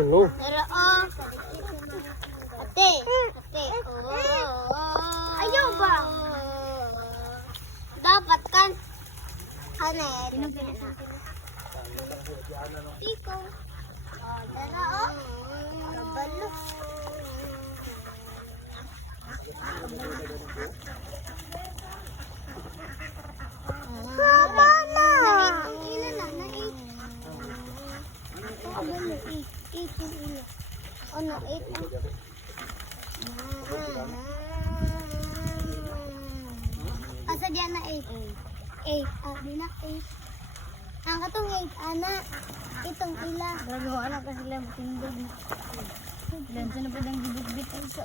Ano? Pero ate, ayaw ba? Dapat kan. Ano eh? Ikaw. Dara kabalo. Kabalo. Ilan na? Kabalo. 8 yung ilo. Ano, 8 na? Asa diyan na 8? 8. Di na 8. Ang katong 8, ana. Itong ila. Gagawa na pa sila matindog na. Ilan sa na pa ng gibit-bit ay sa